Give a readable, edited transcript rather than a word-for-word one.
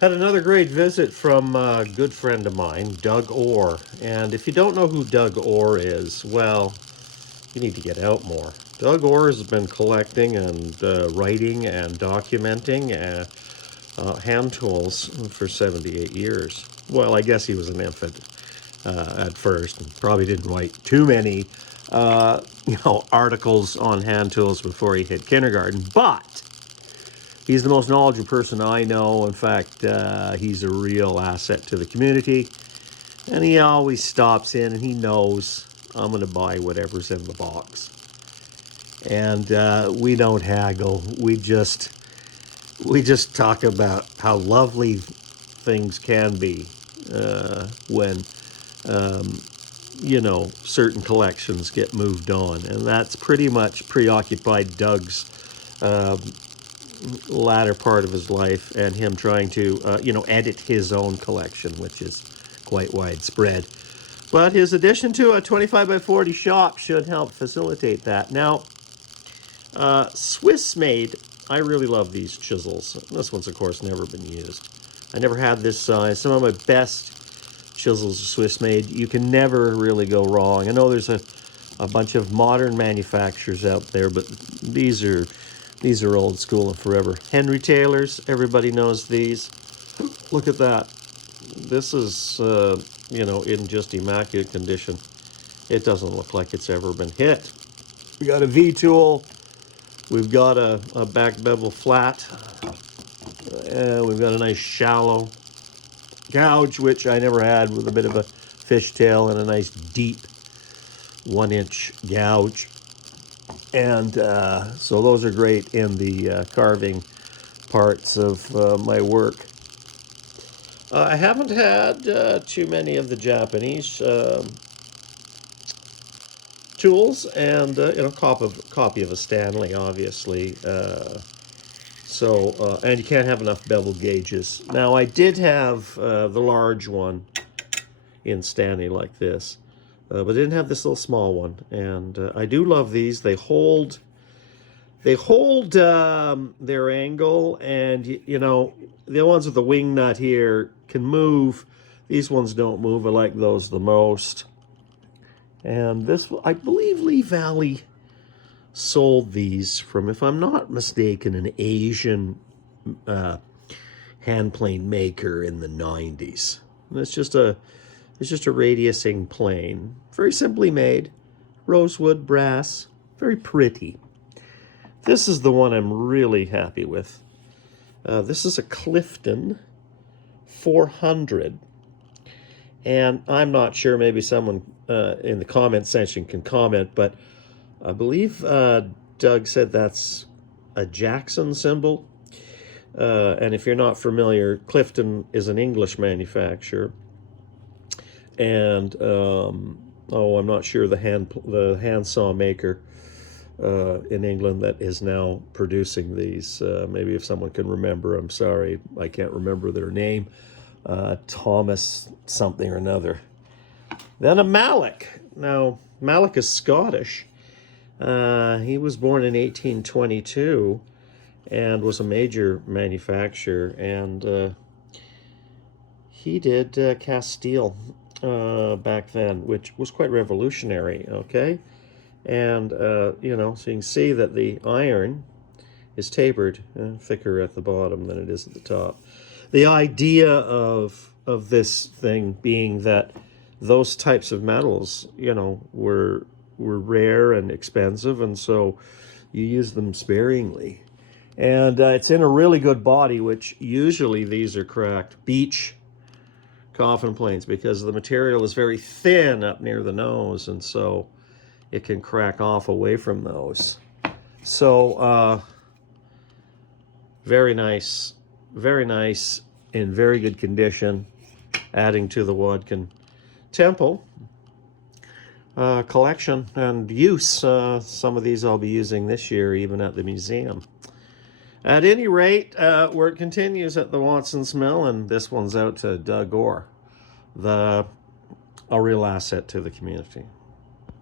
Had another great visit from a good friend of mine, Doug Orr. And if you don't know who Doug Orr is, well, you need to get out more. Doug Orr has been collecting and writing and documenting hand tools for 78 years. Well, I guess he was an infant at first and probably didn't write too many articles on hand tools before he hit kindergarten, but he's the most knowledgeable person I know. In fact, he's a real asset to the community. And he always stops in and he knows I'm going to buy whatever's in the box. And we don't haggle. We just talk about how lovely things can be when certain collections get moved on. And that's pretty much preoccupied Doug's latter part of his life and him trying to, edit his own collection, which is quite widespread. But his addition to a 25 by 40 shop should help facilitate that. Now, Swiss made, I really love these chisels. This one's, of course, never been used. I never had this size. Some of my best chisels are Swiss made. You can never really go wrong. I know there's a bunch of modern manufacturers out there, but these are old school and forever. Henry Taylor's, everybody knows these. Look at that. This is, in just immaculate condition. It doesn't look like it's ever been hit. We got a V-tool. We've got a back bevel flat. We've got a nice shallow gouge, which I never had, with a bit of a fishtail and a nice deep 1-inch gouge. And so those are great in the carving parts of my work. I haven't had too many of the Japanese tools, and copy of a Stanley, obviously. And you can't have enough bevel gauges. Now, I did have the large one in Stanley like this, but I didn't have this little small one. And I do love these. They hold their angle, and the ones with the wing nut here can move. These ones don't move. I like those the most. And this, I believe Lee Valley sold these from, if I'm not mistaken, an Asian hand plane maker in the 90s. And it's just a radiusing plane, very simply made, rosewood brass, very pretty. This is the one I'm really happy with. This is a Clifton 400. And I'm not sure, maybe someone in the comment section can comment, but I believe Doug said that's a Jackson symbol. And if you're not familiar, Clifton is an English manufacturer. And, I'm not sure the handsaw maker in England that is now producing these. Maybe if someone can remember, I'm sorry, I can't remember their name. Thomas something or another. Then a Malloch. Now, Malloch is Scottish. He was born in 1822 and was a major manufacturer. And he did cast steel back then, which was quite revolutionary, okay? And, so you can see that the iron is tapered, thicker at the bottom than it is at the top. The idea of this thing being that those types of metals, were rare and expensive, and so you use them sparingly. And it's in a really good body, which usually these are cracked beech coffin planes, because the material is very thin up near the nose, and so it can crack off away from those. So very nice, in very good condition, adding to the Wadkin Temple collection and use. Some of these I'll be using this year, even at the museum. At any rate, work continues at the Watson's Mill, and this one's out to Doug Orr, a real asset to the community.